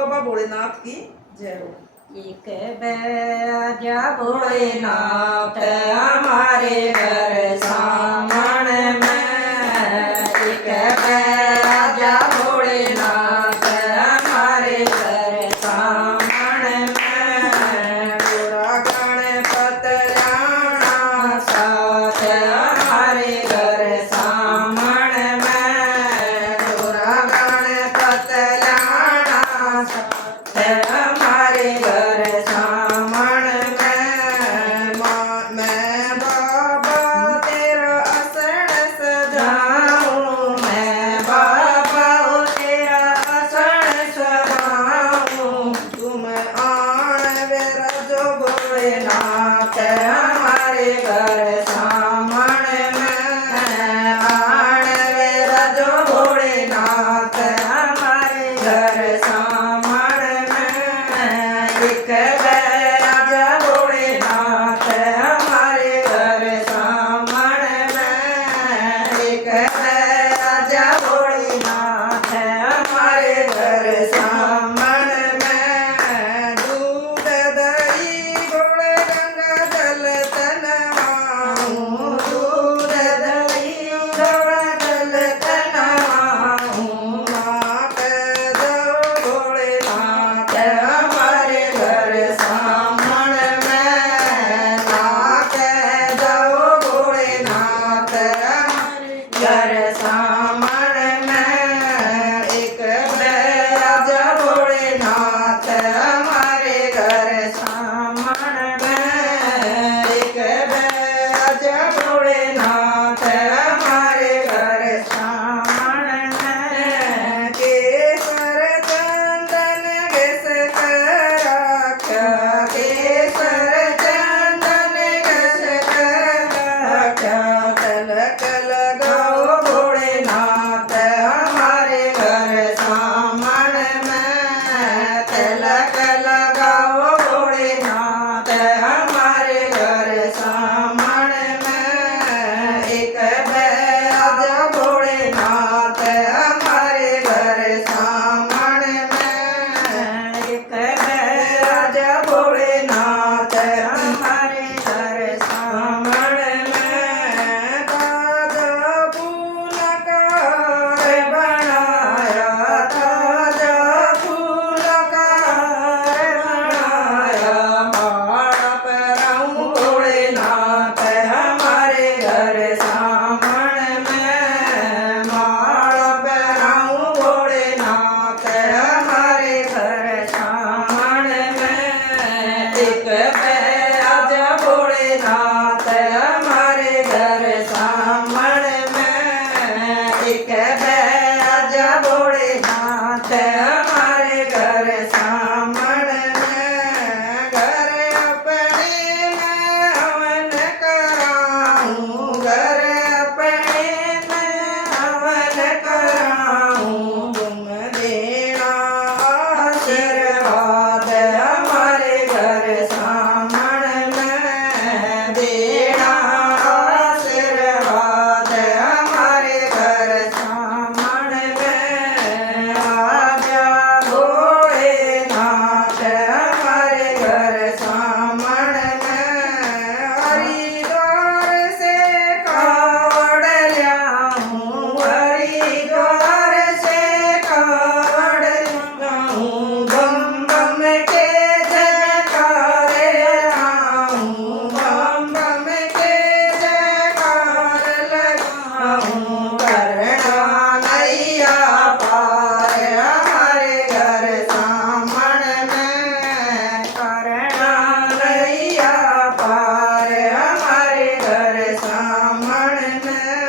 बाबा भोलेनाथ की जय हो। एक बैजा भोलेनाथ हमारे घर सामण में, एक बैजा भोलेनाथ हमारे घर सामण में, पूरा गणपत राणा साथ हमारे घर सामण में, पूरा गणपत राणा साथ हमारे घर सामण में। मैं बाबा तेरा आसन सजाऊं, मैं बाबा तेरा आसन सजाऊं, तुम आण वेरा जो भोलेनाथ हमारे घर सामण में, आण वेरा जो भोलेनाथ हमारे घर सामण में, एक बैजा भोलेनाथ हमारे घर सामण में, एक बैजा भोलेनाथ हमारे घर सामण में, दूध दही गुड़ गंगा जल तनवाऊं, दूध दही गंगा जल तनवाऊं, मात दो भोलेनाथ हमारे घर सामण में, नाथ जाओ भोलेनाथ हमारे घर सामण में, एक बैजा भोलेनाथ हमारे घर सामण में, एक बैजा भोलेनाथ हमारे घर सामण में, केसर चंदन घिस कर राख्या, केसर चंदन घस कर तिलक लगाओ लगाओ भोलेनाथ हमारे घर सामण में, तिलक लगाओ भोलेनाथ हमारे घर सामण में, एक बैजा भोलेनाथ हमारे घर सामण में, एक बैजा भोलेनाथ हमारे घर सामण में, ताजा फूल का बनाया ताजा फूल का बनाया, माला पहनाऊं भोलेनाथ हमारे घर सामण में, माला पहनाऊं भोलेनाथ हमारे घर सामण में, एक बैजा भोलेनाथ हमारे घर सामण में, एक बैजा भोलेनाथ हमारे घर सामण में, घर अपने में हवन कराऊं, घर अपने में हवन कराऊं, तुम देना आशीर्वाद हमारे घर सामण में, देना आशीर्वाद हमारे घर सामण में, आजा भोलेनाथ हमारे घर सामण में, हरिद्वार से कावड़ ल्याऊं, हरिद्वार से कावड़ ल्याऊं, बम बम के जयकारे लाऊं, बम बम के जयकार लगाऊं, करना नैया पार हमारे घर सामण में, करना नैया पार हमारे घर सामण में,